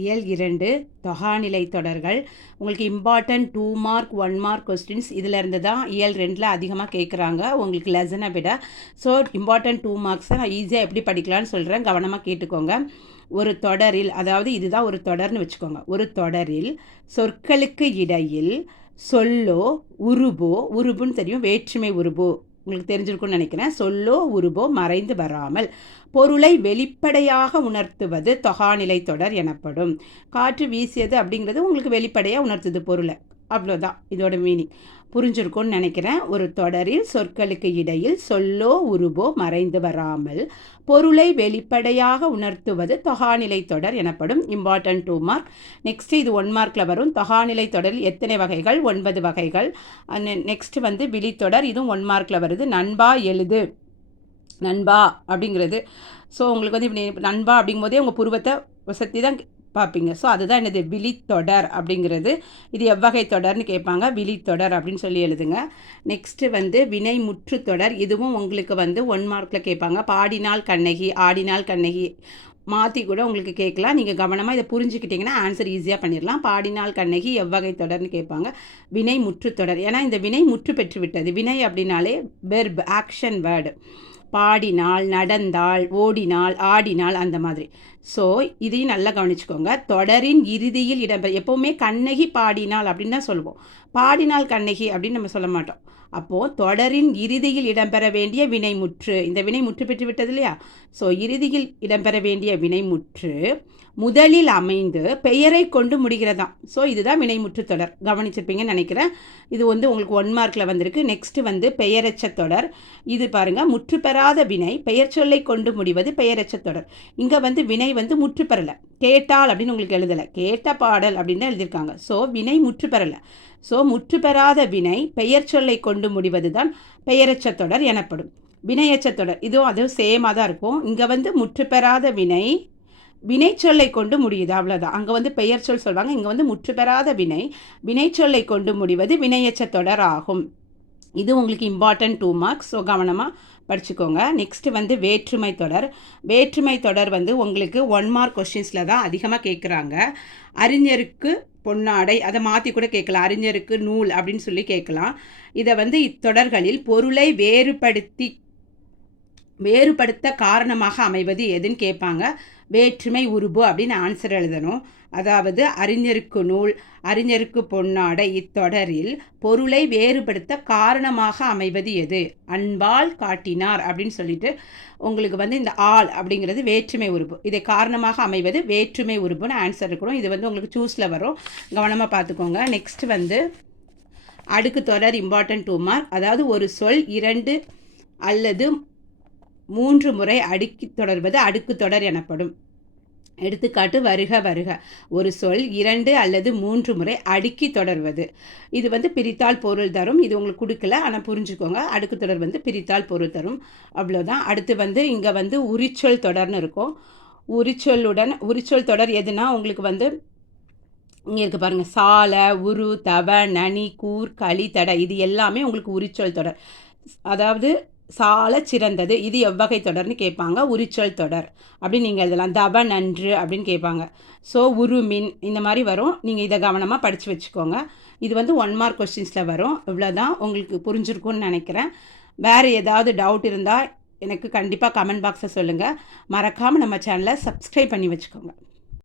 இயல் 2 தொகாநிலை தொடர்கள். உங்களுக்கு இம்பார்ட்டன்ட் 2 மார்க் 1 மார்க் கொஸ்டின்ஸ் இதிலேருந்து தான் இயல் 2ல் அதிகமாக கேட்குறாங்க உங்களுக்கு லெசனை விட. ஸோ இம்பார்ட்டன்ட் 2 மார்க்ஸை நான் ஈஸியாக எப்படி படிக்கலான்னு சொல்கிறேன், கவனமாக கேட்டுக்கோங்க. ஒரு தொடரில், அதாவது இதுதான் ஒரு தொடர்னு வச்சுக்கோங்க. ஒரு தொடரில் சொற்களுக்கு இடையில் சொல்லோ உருபோ, உருபுன்னு தெரியும், வேற்றுமை உருபோ உங்களுக்கு தெரிஞ்சிருக்கும்னு நினைக்கிறேன். சொல்லோ உருபோ மறைந்து வராமல் பொருளை வெளிப்படையாக உணர்த்துவது தொகாநிலை தொடர் எனப்படும். காற்று வீசியது அப்படிங்கிறது உங்களுக்கு வெளிப்படையாக உணர்த்துது பொருளை, அவ்வளோதான் இதோட மீனிங். புரிஞ்சிருக்கும்னு நினைக்கிறேன். ஒரு தொடரில் சொற்களுக்கு இடையில் சொல்லோ உருபோ மறைந்து வராமல் பொருளை வெளிப்படையாக உணர்த்துவது தொகாநிலை தொடர் எனப்படும். Important 2 mark. நெக்ஸ்ட் இது 1 மார்க்கில் வரும். தொகாநிலை தொடரில் எத்தனை வகைகள்? 9 வகைகள். நெக்ஸ்ட் விழித்தொடர், இதுவும் 1 மார்க்கில் வருது. நண்பா எழுது, நண்பா அப்படிங்கிறது. ஸோ உங்களுக்கு இப்படி நண்பா அப்படிங்கும்போதே உங்கள் புருவத்தை வசதி தான் பார்ப்பீங்க. ஸோ அதுதான் என்னது, விழித்தொடர் அப்படிங்கிறது. இது எவ்வகை தொடர்னு கேட்பாங்க, விழித்தொடர் அப்படின்னு சொல்லி எழுதுங்க. நெக்ஸ்ட்டு வினை முற்று தொடர். இதுவும் உங்களுக்கு 1 மார்க்கில் கேட்பாங்க. பாடினால் கண்ணகி, ஆடினால் கண்ணகி மாற்றி கூட உங்களுக்கு கேட்கலாம். நீங்கள் கவனமாக இதை புரிஞ்சுக்கிட்டிங்கன்னா ஆன்சர் ஈஸியாக பண்ணிடலாம். பாடினால் கண்ணகி எவ்வகை தொடர்னு கேட்பாங்க. வினை முற்று தொடர். ஏன்னா இந்த வினை முற்று பெற்று விட்டது. வினை அப்படின்னாலே வெர்ப், ஆக்ஷன் வேர்டு. பாடினால், நடந்தால், ஓடினால், ஆடினால், அந்த மாதிரி. ஸோ இதையும் நல்லா கவனிச்சுக்கோங்க. தொடரின் இறுதியில் இடம்பெற, எப்போவுமே கண்ணகி பாடினால் அப்படின்னு தான் சொல்லுவோம். பாடினால் கண்ணகி அப்படின்னு நம்ம சொல்ல மாட்டோம். அப்போது தொடரின் இறுதியில் இடம்பெற வேண்டிய வினைமுற்று, இந்த வினை முற்று பெற்று விட்டது இல்லையா? ஸோ இறுதியில் இடம்பெற வேண்டிய வினைமுற்று முதலில் அமைந்து பெயரை கொண்டு முடிகிறதாம். ஸோ இதுதான் வினைமுற்று தொடர். கவனிச்சிருப்பீங்கன்னு நினைக்கிறேன். இது உங்களுக்கு 1 மார்க்கில் வந்திருக்கு. நெக்ஸ்ட்டு பெயரெச்ச தொடர். இது பாருங்கள், முற்று பெறாத வினை பெயர் சொல்லை கொண்டு முடிவது பெயரெச்ச தொடர். இங்கே வினை முற்று பெறலை. கேட்டால் அப்படின்னு உங்களுக்கு எழுதலை, கேட்ட பாடல் அப்படின்னு தான் எழுதியிருக்காங்க. ஸோ வினை முற்று பெறலை. ஸோ முற்று பெறாத வினை பெயர் சொல்லை கொண்டு முடிவது தான் பெயரெச்ச தொடர் எனப்படும். வினையச்ச தொடர் அதுவும் சேமாக தான் இருக்கும். இங்கே முற்று பெறாத வினை வினைச்சொல்லை கொண்டு முடியுது, அவ்வளோதான். அங்கே பெயர் சொல் சொல்வாங்க, இங்கே முற்று பெறாத வினை வினைச்சொல்லை கொண்டு முடிவது வினையச்ச தொடர் ஆகும். இது உங்களுக்கு இம்பார்ட்டன்ட் 2 மார்க்ஸ். ஸோ கவனமாக படிச்சுக்கோங்க. நெக்ஸ்ட்டு வேற்றுமை தொடர். வேற்றுமை தொடர் உங்களுக்கு 1 மார்க் கொஸ்டின்ஸில் தான் அதிகமாக கேட்குறாங்க. அறிஞருக்கு பொன்னாடை, அதை மாற்றி கூட கேட்கலாம். அறிஞருக்கு நூல் அப்படின்னு சொல்லி கேட்கலாம். இதை இத்தொடர்களில் பொருளை வேறுபடுத்த காரணமாக அமைவது எதுன்னு கேட்பாங்க. வேற்றுமை உருபு அப்படின்னு ஆன்சர் எழுதணும். அதாவது அறிஞருக்கு நூல், அறிஞருக்கு பொன்னாடை இத்தொடரில் பொருளை வேறுபடுத்த காரணமாக அமைவது எது? அன்பால் காட்டினார் அப்படின்னு சொல்லிட்டு உங்களுக்கு இந்த ஆள் அப்படிங்கிறது வேற்றுமை உருபு. இதை காரணமாக அமைவது வேற்றுமை உருபுன்னு ஆன்சர் இருக்கணும். இது உங்களுக்கு சூஸில் வரும், கவனமாக பார்த்துக்கோங்க. நெக்ஸ்ட் அடுக்கு தொடர், இம்பார்ட்டன்ட் 2 மார்க். அதாவது ஒரு சொல் 2 அல்லது 3 முறை அடுக்கி தொடர்வது அடுக்கு தொடர் எனப்படும். எடுத்துக்காட்டு, வருக வருக. ஒரு சொல் 2 அல்லது 3 முறை அடுக்கி தொடர்வது. இது பிரித்தால் பொருள் தரும். இது உங்களுக்கு கொடுக்கல, ஆனால் புரிஞ்சுக்கோங்க. அடுக்கு தொடர் பிரித்தால் பொருள் தரும், அவ்வளோதான். அடுத்து இங்கே உரிச்சொல் தொடர்னு இருக்கும். உரிச்சொல் தொடர் எதுனா உங்களுக்கு இங்கே இருக்குது பாருங்கள். சால, உரு, தவ, நனி, கூர், களி, தட, இது எல்லாமே உங்களுக்கு உரிச்சொல் தொடர். அதாவது சால சிறந்தது, இது எவ்வகை தொடர்னு கேட்பாங்க. உரிச்சொல் தொடர் அப்படின்னு நீங்கள் எழுதலாம். தவ நன்று அப்படின்னு கேட்பாங்க. ஸோ உருமின் இந்த மாதிரி வரும். நீங்கள் இதை கவனமாக படித்து வச்சுக்கோங்க. இது 1 மார்க் கொஸ்டின்ஸில் வரும். இவ்வளோதான், உங்களுக்கு புரிஞ்சிருக்கும்னு நினைக்கிறேன். வேறு ஏதாவது டவுட் இருந்தால் எனக்கு கண்டிப்பாக கமெண்ட் பாக்ஸை சொல்லுங்கள். மறக்காமல் நம்ம சேனலை சப்ஸ்கிரைப் பண்ணி வச்சுக்கோங்க.